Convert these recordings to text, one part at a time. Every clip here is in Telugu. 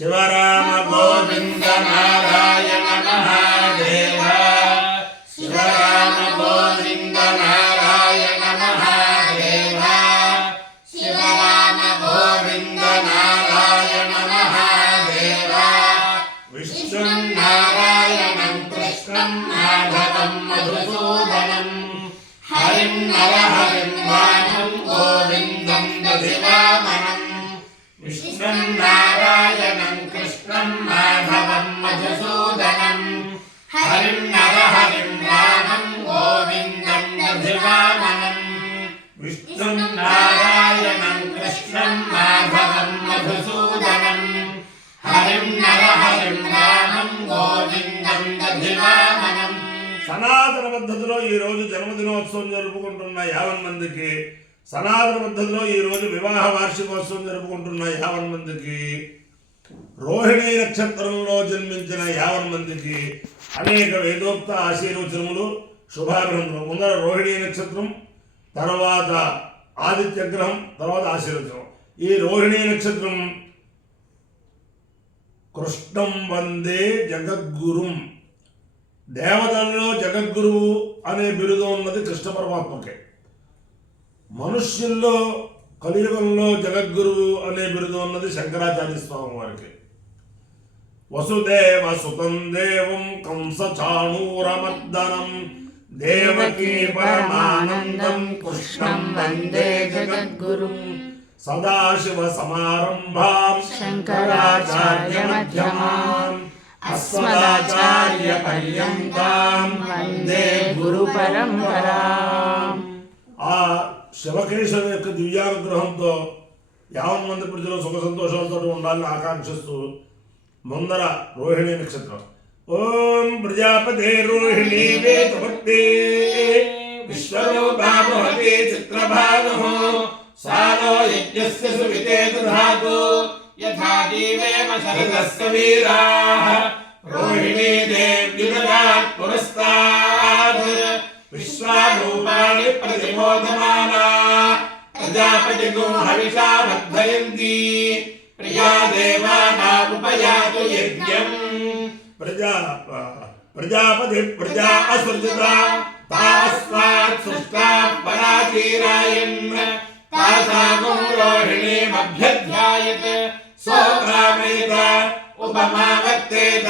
శివరామ గోవింద నారాయణ మహాదేవ శివరామ గోవింద నారాయణ మహాదేవ శివరామ గోవింద నారాయణ మహాదేవ విష్ణుం నారాయణం కృష్ణం మాధవం మధుసూదనం హరిం నరహరిం వామం గోవిందం దధివామనం విష్ణుం నారాయణం కృష్ణం మాధవం మధుసూదనం హరిం నరహరిం వామం గోవిందం దధివామనం విష్ణుం నారాయణం కృష్ణం మాధవం మధుసూదనం హరిం నరహరిం వామం గోవిందం దధివామనం. సనాతన పద్ధతిలో ఈరోజు జన్మదినోత్సవం జరుపుకుంటున్న 50 మందికి, సనాతన పద్ధతిలో ఈరోజు వివాహ వార్షికోత్సవం జరుపుకుంటున్న 50 మందికి, రోహిణీ నక్షత్రంలో జన్మించిన 50 మందికి అనేక వేదోక్త ఆశీర్వచనములు శుభాభినందనలు. ముందర రోహిణీ నక్షత్రం, తర్వాత ఆదిత్య గ్రహం, తర్వాత ఆశీర్వచనం. ఈ రోహిణీ నక్షత్రం కృష్ణం వందే జగద్గురుం. దేవతల్లో జగద్గురువు అనే బిరుదు ఉన్నది కృష్ణ పరమాత్మకే. మనుష్యుల్లో కలియుగంలో జగద్గురువు అనే బిరుదు ఉన్నది శంకరాచార్య స్వామి వారికి. వసుదేవ సుతం దేవం కంస చాణూరమర్దనం దేవకీ పరమానందం కృష్ణం వందే జగద్గురుం సదాశివ సమారంభాం శంకరాచార్య మధ్యమాం అస్మదాచార్య పర్యంతం వందే గురు పరంపరాం. ఆ శివకేశవ యొక్క దివ్యానుగ్రహంతో 50 మంది ప్రజలు సుఖ సంతోషాలతో ఉండాలని ఆకాంక్షిస్తూ ముందర రోహిణీ నక్షత్రం. ఓం ప్రజాపతే రోహిణీ వేదవత్తే విశ్వరూపా భవతి చిత్రభానుః సానో యజ్ఞస్య సువితే దధాతు యథా జీవేమ శరదస్య వీరాః రోహిణీ దేవ్యుదగాత్ పురస్తాద్ విశ్వారూపాణి ప్రతిమోదమానా ప్రజాపతిగో హవిషా వర్ధయంతి ప్రియా దేవానాముపయాతు యజ్ఞం. ప్రజాపతి ప్రజా అసృజత తాస్మాత్ సృష్టా పరాచీరాయన్ తాసాగో రోహిణీమభ్యధ్యాయత్ సోగ్రామేత ఉపమావర్తేత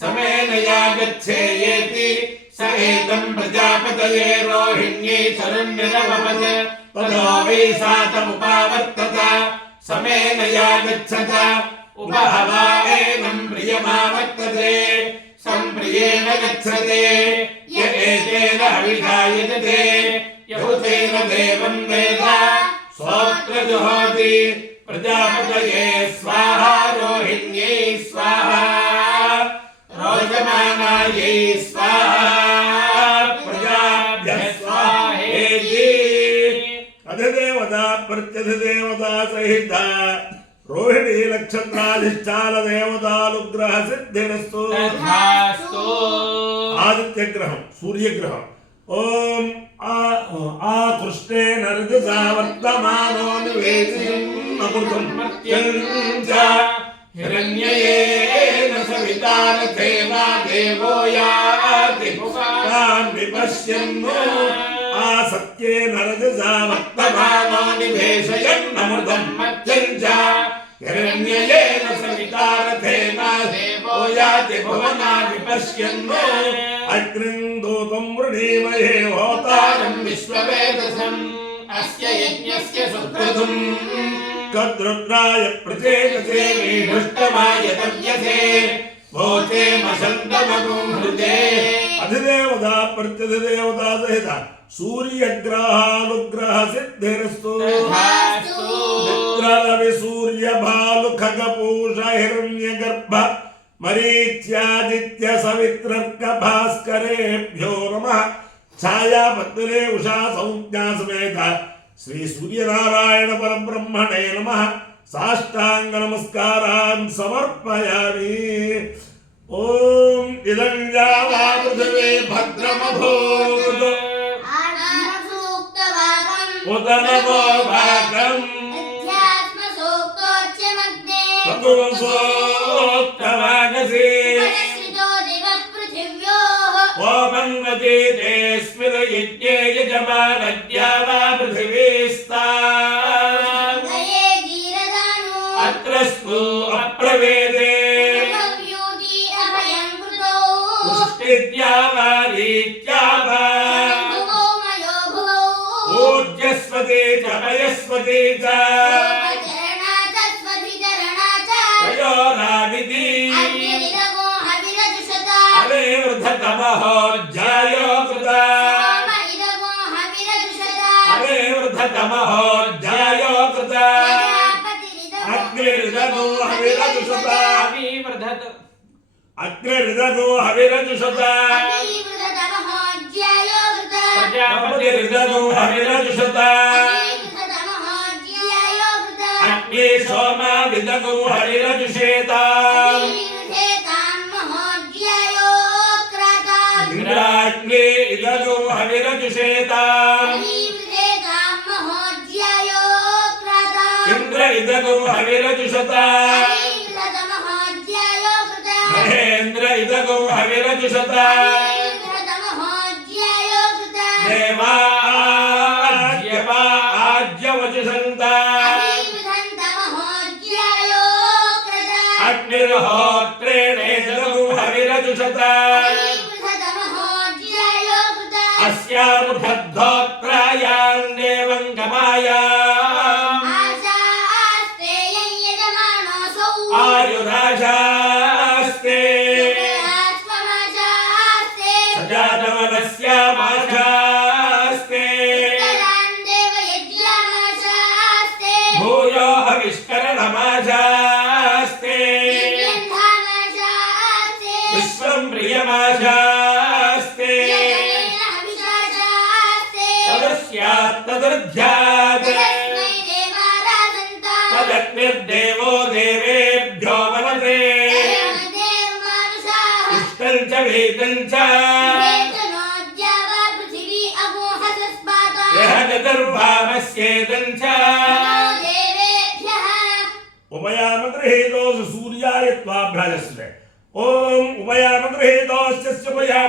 సమేన యాగచ్ఛేయేతి స ఏతం ప్రజాపతయే రోహిణ్యై శరణ్యరవపత్ తదో వై సాతముపావర్తత సమేన యాగచ్చత ఉపహవా ఏనం ప్రియమావర్తతే సంప్రియేణ గచ్చతే య ఏతేన హవిషా యజతే యహుతేన దేవం వేద స్వోత్ర జుహోతి ప్రజాపతయే స్వాహా రోహిణ్యై స్వాహా రోచమానాయై స్వాహా ప్రజాభ్యః స్వాహేతి. అధిదేవతా ప్రత్యధిదేవతా సహిత రోహిణీ నక్షత్రాధిష్టాన దేవతానుగ్రహ సిద్ధిరస్తు. ఆదిత్య గ్రహం, సూర్యగ్రహం. ఓం ఆ కృష్ణే నర్దసా వర్తమానో నివేశం హిరణ్యేన సవితారథేనా దేవో యాతి పుకాన్ విపశ్యన్నో ఆ సత్యే నరదసా వర్తమానో నివేశయన్నమృతం మత్యం చ హిరణ్యేన సవితారథేనా దేవో యాతి భువనా విపశ్యన్నో అగ్నిం దూతం వృణీమహే హోతారం విశ్వవేదసం అస్య యజ్ఞస్య సుకృతుం కద్రుద్రాయ ప్రచేతసే విహృష్టమాయ తవ్యసే భోతే మసంతమగుం హృదే. అధిదేవతా ప్రత్యధిదేవతా సహిత సూర్యగ్రహానుగ్రహ సిద్ధిరస్తు. మిత్రరవి సూర్య భాలు ఖగపూష హిరణ్యగర్భ మరీచ్యాదిత్య సవిత్రర్క భాస్కరేభ్యో నమః. ఛాయాపత్రే ఉషా సంజ్ఞా సమేత శ్రీ సూర్యనారాయణ పరబ్రహ్మణే నమః. సాష్టాంగ నమస్కారాన్ సమర్పయామి. ఓం ఇదం జావా పృథివీ భద్రమభూత్ ఉదనమో భాగం అధ్యాత్మ సూక్తోచ్యమగ్నే यमा नद्या वा पृथिवीस्ता अत्रस्तु अप्रवेदे पुष्टिद्या वा रीत्या वा ऊर्जस्वते च वयस्वते च तयोराविधि अवेवृधतमहोज्जायो कृता अवेवृधतमहोज्जायो कृता अग्निर्दगो हविरजुषता अग्निर्दगो हविरजुषता प्रजापतिर्दगो हविरजुषता अग्नि सोमा विदगो हविरजुषेता इंद्राग्नि इदगो हविरजुषेता इंद्र इदगो हविरजुषता महेन्द्र इदगो हविरजुषता देवाज्यवा आज्यवजुषन्ता अग्निर्होत्रेण इदगो हविरजुषता अस्यामुषद्धोत्रायां देवं गमायाम् आयुराशास्ते सजातवनस्यामाशास्ते भूयो हविष्करणमाशास्ते विश्वं प्रियमाशास्ते तदस्यात् तदर्ध्यात् तदग्निर्देवो देवेभ्यो वनते इष्टं च वेदं च यः गतर्भामस्येदं च उभयामगृहेतोषु सूर्याय त्वाभ्राजस्वे ओम उभयामगृहेतोश्च सूर्याय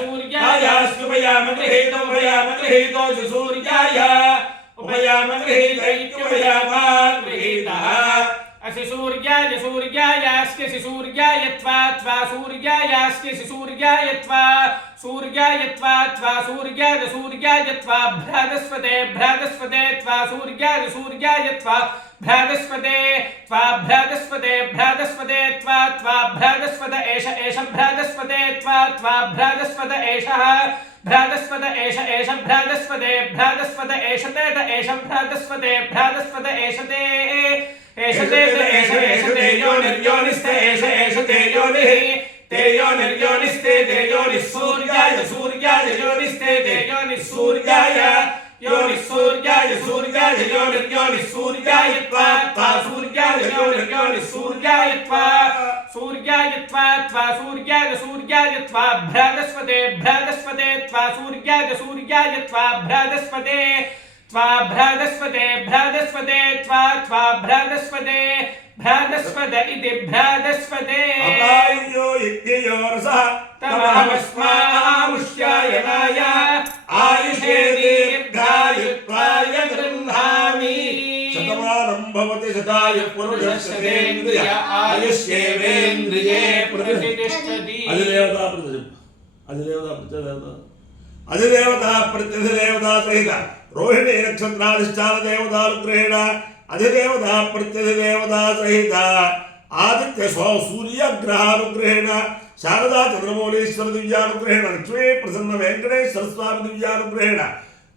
सूर्यायास्युभयामगृहेतोश्च सूर्याय उभयामगृहेतैक्युभयामागृहेतः असि सूर्याय सूर्यायास्ति सूर्याय त्वा सूर्यायास्ति सूर्याय त्वा सूर्याय त्वा भ्रातस्पते त्वा सूर्याय त्वा भ्रातस्पते त्वा भ्रातस्पत एष भ्रातस्पते त्वा भ्रातस्पत एषः भ्रातस्पत एष भ्रातस्पत एषते एष भ्रातस्पते एषते एषते योनिर्योनिस्ते एषते योनिः ते योनिर्योनिस्ते ते योनिः सूर्याय योनिस्ते ते योनिः सूर्याय योनिः योनिर्योनिः सूर्याय त्वा सूर्याय योनिर्योनिः सूर्याय त्वा सूर्याय त्वा भ्रातस्पते त्वा सूर्याय त्वा भ्रातस्पते त्वा भ्रातस्पत इति भ्रातस्पते अपायो यज्ञयो रसः तमहमस्मामुष्यायनाय आयुषे दीर्घायुत्वाय गृह्णामि शतमानं भवति शतायुः पुरुषस्येन्द्रिय आयुष्येवेन्द्रिये प्रतिष्ठति अधिदेवता प्रत्यधिदेवता सहित रोहिणी नक्षत्राधिष्ठान देवतानुग्रहेण अधिदेवता प्रत्यधिदेवता सहित आदित्य सूर्यग्रहानुग्रहेण शारदा चंद्रमौलीश्वर दिव्यानुग्रहेण लक्ष्मी प्रसन्न वेंकटेश्वर स्वामी दिव्यानुग्रहेण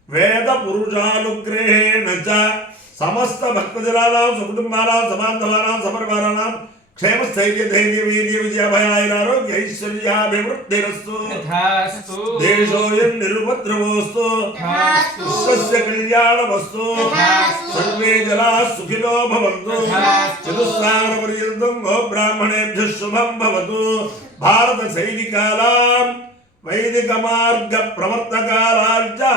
वेद पुरुषानुग्रहेण च समस्त भक्तजनानां सुकुटुंबानां समान्तवानां समर्पानां क्षेम स्थैर्य धैर्य वीर्य विजयाभयारोग्य ऐश्वर्याभिवृद्धिरस्तु तथास्तु देशोऽयं निरुपद्रवोऽस्तु विश्वस्य कल्याणमस्तु सर्वे जनाः सुखिनो भवन्तु चतुस्सागरपर्यन्तं गोब्राह्मणेभ्यः शुभं भवतु भारत सैनिकानां वैदिक मार्ग प्रवर्तकानां च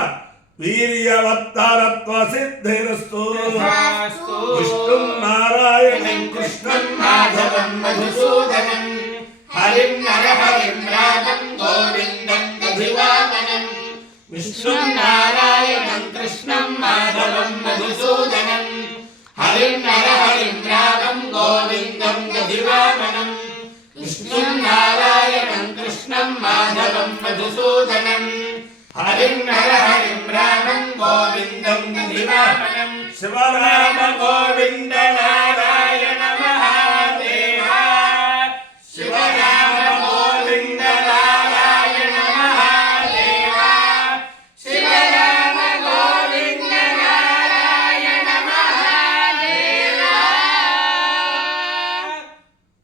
वीर्यवत्तारत्व सिद्धिरस्तु विष्णुं नारायणं कृष्णं माधवं मधुसूदनं हरिं नरहरिं रामं गोविन्दं दधिवामनं విష్ణుం నారాయణం కృష్ణం మాధవం మధుసూదనం హరిం నరహరిం రామం గోవిందం గదివామనం విష్ణుం నారాయణం కృష్ణం మాధవం మధుసూదనం హరిం నరహరిం రామం గోవిందం గదివామనం శివరామ గోవింద